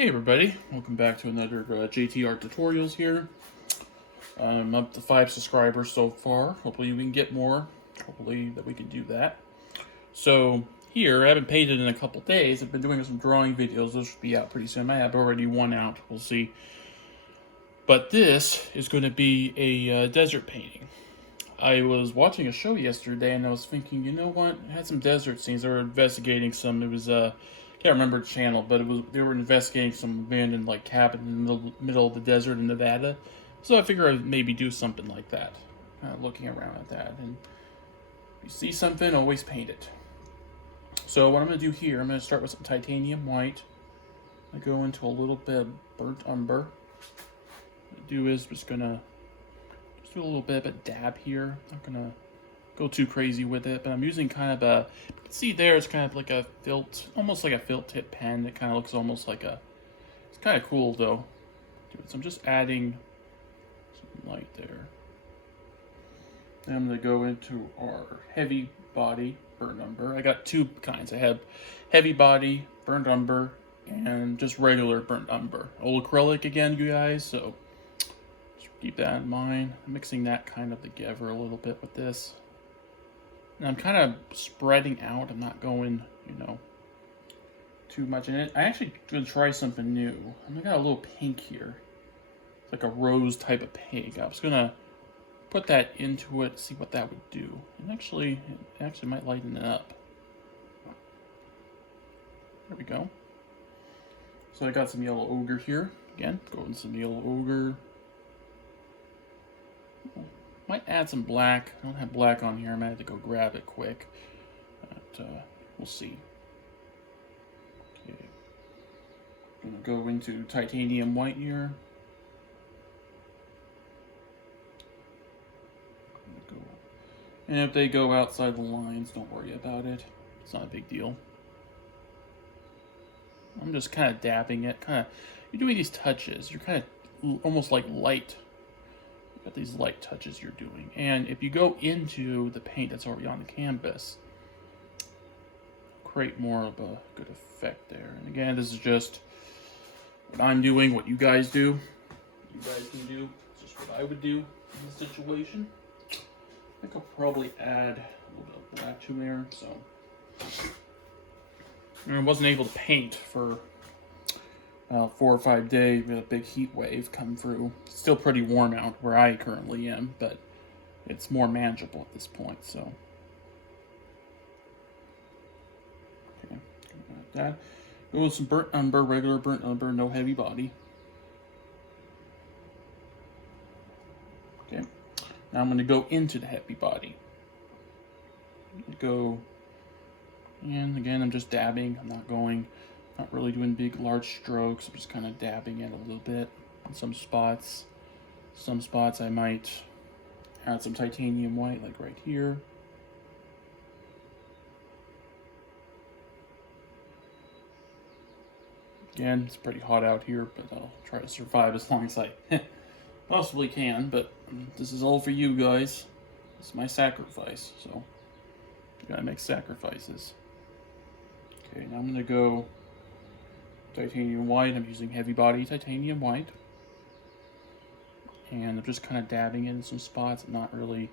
Hey everybody, welcome back to another JT Art Tutorials here. I'm up to 5 subscribers so far. Hopefully we can get more. Hopefully that we can do that. So here, I haven't painted in a couple days. I've been doing some drawing videos. Those should be out pretty soon. I have already one out. We'll see. But this is going to be a desert painting. I was watching a show yesterday and I was thinking, you know what? It had some desert scenes. They were investigating some. It was can't remember the channel, but they were investigating some abandoned like cabin in the middle of the desert in Nevada. So I figured I'd maybe do something like that. Looking around at that, and if you see something, always paint it. So what I'm going to do here, I'm going to start with some titanium white. I go into a little bit of burnt umber. What I do is just gonna do a little bit of a dab here. Not gonna go too crazy with it, but I'm using kind of a, you can see there, it's kind of like a felt, almost like a felt tip pen. It kind of looks almost like a, it's kind of cool though. So I'm just adding some light there. Then I'm gonna go into our heavy body burnt umber. I got two kinds. I have heavy body burnt umber and just regular burnt umber. Old acrylic again, you guys, so keep that in mind. I'm mixing that kind of together a little bit with this. And I'm kind of spreading out. I'm not going, too much in it. I actually going to try something new. I got a little pink here. It's like a rose type of pink. I was going to put that into it, see what that would do. And it actually might lighten it up. There we go. So I got some yellow ochre here. Again, go with some yellow ochre. Might add some black. I don't have black on here. I might have to go grab it quick. But we'll see. Okay. I'm going to go into titanium white here. And if they go outside the lines, don't worry about it. It's not a big deal. I'm just kind of dabbing it. You're doing these touches. You're kind of almost like light. Got these light touches you're doing, and if you go into the paint that's already on the canvas, create more of a good effect there. And again, this is just what I'm doing, what you guys do. You guys can do. It's just what I would do in this situation. I think I'll probably add a little bit of black to there. So, and I wasn't able to paint for 4 or 5 days. We had a big heat wave come through. It's still pretty warm out where I currently am, but it's more manageable at this point. So, okay, got that. Go with some burnt umber, regular burnt umber, no heavy body. Okay, now I'm going to go into the heavy body. And again, I'm just dabbing. I'm not really doing big, large strokes. I'm just kind of dabbing it a little bit in some spots. Some spots I might add some titanium white, like right here. Again, it's pretty hot out here, but I'll try to survive as long as I possibly can. But this is all for you guys. It's my sacrifice, so you gotta make sacrifices. Okay, now I'm gonna go titanium white. I'm using heavy body titanium white. And I'm just kind of dabbing it in some spots. I'm not really,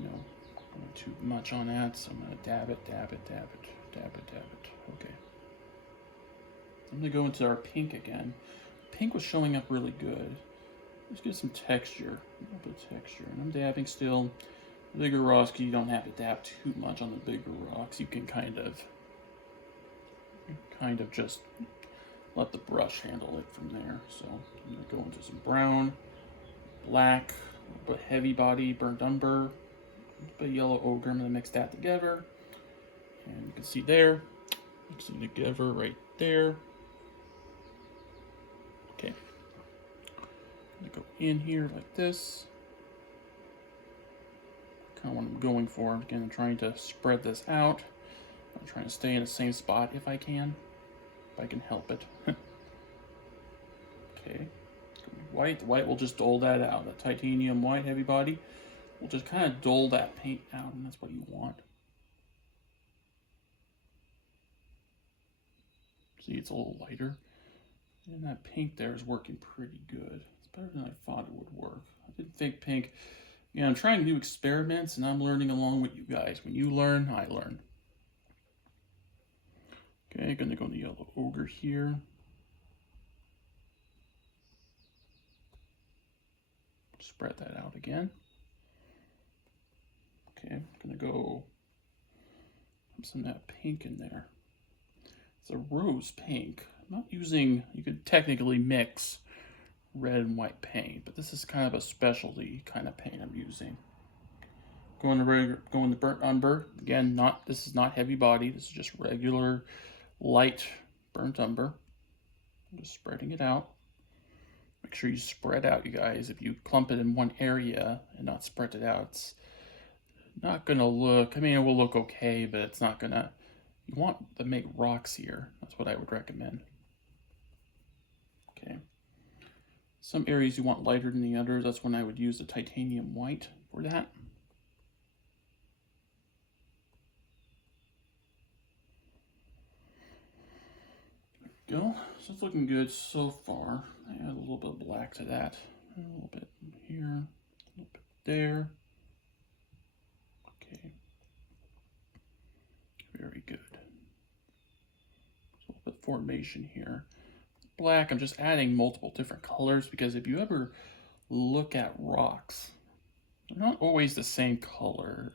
going too much on that. So I'm going to dab it. Okay. I'm going to go into our pink again. Pink was showing up really good. Let's get some texture. A little bit of texture. And I'm dabbing still. The bigger rocks, you don't have to dab too much on the bigger rocks. You can kind of just let the brush handle it from there. So I'm going to go into some brown, black, a little bit heavy body, burnt umber, a little bit of yellow ochre. I'm going to mix that together. And you can see there, mixing together right there. Okay. I'm going to go in here like this. Kind of what I'm going for. Again, I'm trying to spread this out. I'm trying to stay in the same spot if I can. If I can help it. Okay. White. The white will just dole that out. The titanium white heavy body will just kind of dole that paint out, and that's what you want. See, it's a little lighter. And that pink there is working pretty good. It's better than I thought it would work. I didn't think pink. Yeah, I'm trying new experiments and I'm learning along with you guys. When you learn, I learn. Okay, gonna go in the yellow ochre here. Spread that out again. Okay, gonna go put some of that pink in there. It's a rose pink. I'm not using, you could technically mix red and white paint, but this is kind of a specialty kind of paint I'm using. Going to burnt umber. Again, this is not heavy body. This is just regular light burnt umber. I'm just spreading it out. Make sure you spread out, you guys. If you clump it in one area and not spread it out, it's not gonna look, I mean, it will look okay, but it's not gonna, you want to make rocks here. That's what I would recommend. Okay. Some areas you want lighter than the others. That's when I would use the titanium white for that. Go. So it's looking good so far. I add a little bit of black to that. A little bit here, a little bit there. Okay. Very good. A little bit of formation here. Black, I'm just adding multiple different colors because if you ever look at rocks, they're not always the same color.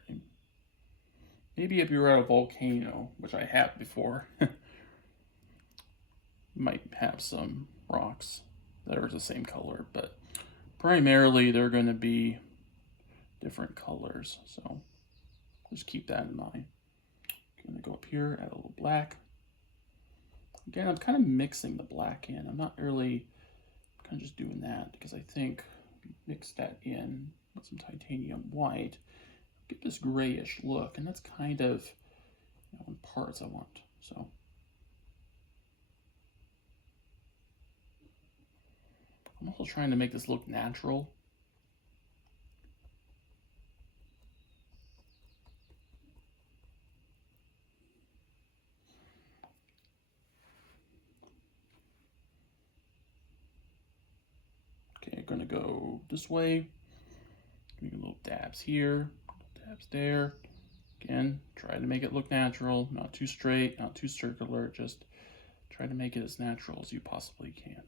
Maybe if you're at a volcano, which I have before, might have some rocks that are the same color, but primarily they're going to be different colors, so just keep that in mind. I'm going to go up here, add a little black. Again, I'm kind of mixing the black in. I'm not really kind of just doing that because I think if you mix that in with some titanium white, get this grayish look, and that's kind of, you know, in parts I want. So I'm also trying to make this look natural. Okay, I'm gonna go this way. Make little dabs here, dabs there. Again, try to make it look natural, not too straight, not too circular, just try to make it as natural as you possibly can.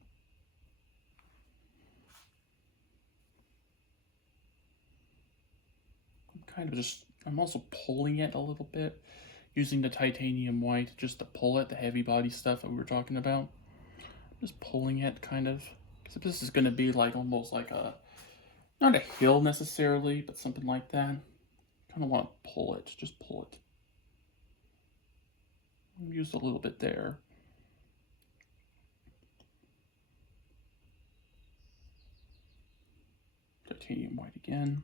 I'm also pulling it a little bit, using the titanium white just to pull it, the heavy body stuff that we were talking about. Just pulling it kind of, because if this is going to be like almost like a, not a hill necessarily, but something like that, kind of want to pull it, just pull it. Use a little bit there. Titanium white again.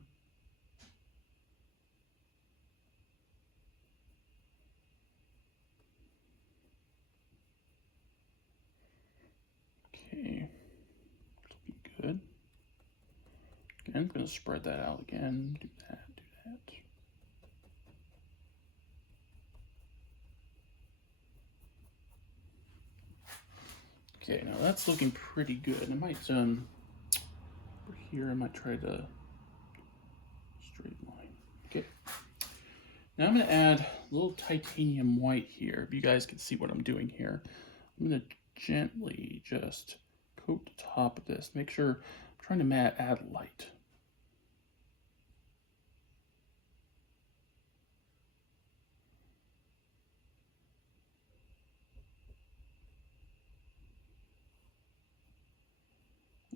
Okay, looking good. Again, I'm going to spread that out again. Do that, do that. Okay, now that's looking pretty good. I might, over here, I might try to straight line. Okay. Now I'm going to add a little titanium white here. If you guys can see what I'm doing here. I'm going to gently just coat the top of this. Make sure I'm trying to add light.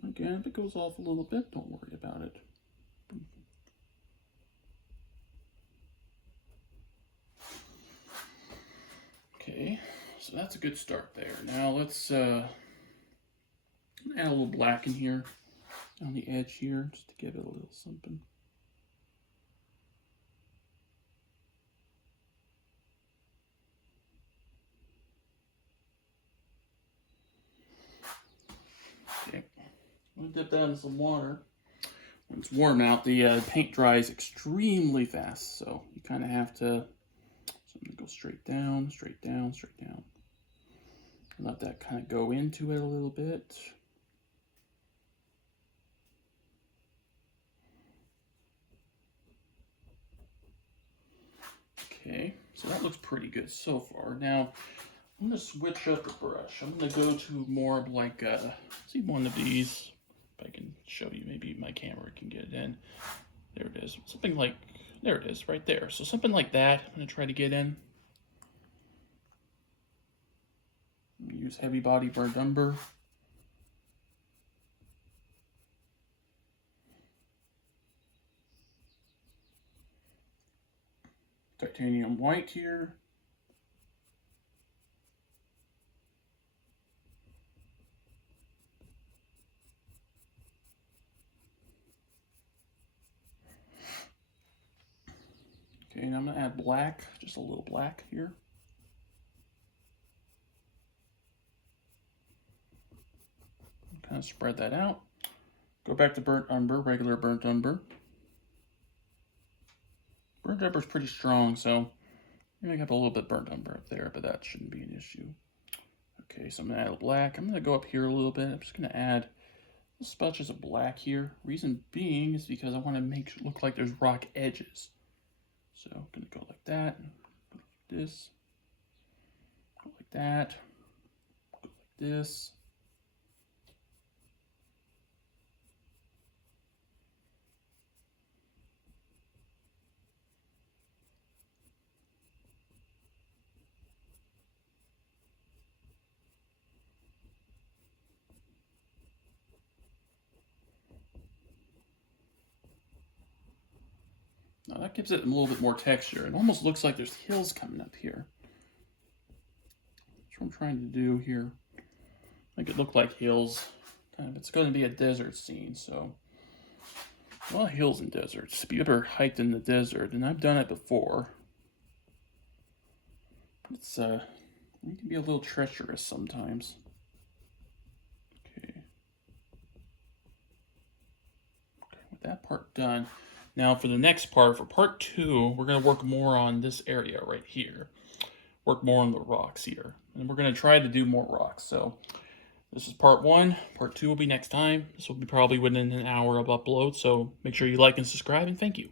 Again, if it goes off a little bit, don't worry about it. Okay, so that's a good start there. Now let's add a little black in here on the edge here, just to give it a little something. Okay, I'm gonna dip that in some water. When it's warm out, the paint dries extremely fast, so you kind of have to. So I'm gonna go straight down, straight down, straight down. Let that kind of go into it a little bit. Okay, so that looks pretty good so far. Now, I'm going to switch up the brush. I'm going to go to more of like, see one of these. If I can show you, maybe my camera can get it in. There it is. Something like, there it is, right there. So something like that, I'm going to try to get in. Use heavy body burnt umber. Titanium white here. Okay, and I'm going to add black, just a little black here. Kind of spread that out. Go back to burnt umber, regular burnt umber. Burnt umber is pretty strong, so you're going to have a little bit burnt umber up there, but that shouldn't be an issue. Okay, so I'm going to add a black. I'm going to go up here a little bit. I'm just going to add splashes of black here. Reason being is because I want to make it look like there's rock edges. So I'm going to go like that, go like this, go like that, go like this. Now that gives it a little bit more texture. It almost looks like there's hills coming up here. That's what I'm trying to do here. Make it look like hills. It's going to be a desert scene, so well, hills and deserts. Have you ever hiked in the desert? And I've done it before. It's it can be a little treacherous sometimes. Okay. Okay, with that part done. Now for the next part, for part 2, we're going to work more on this area right here. Work more on the rocks here. And we're going to try to do more rocks. So this is part 1. Part 2 will be next time. This will be probably within an hour of upload. So make sure you like and subscribe, and thank you.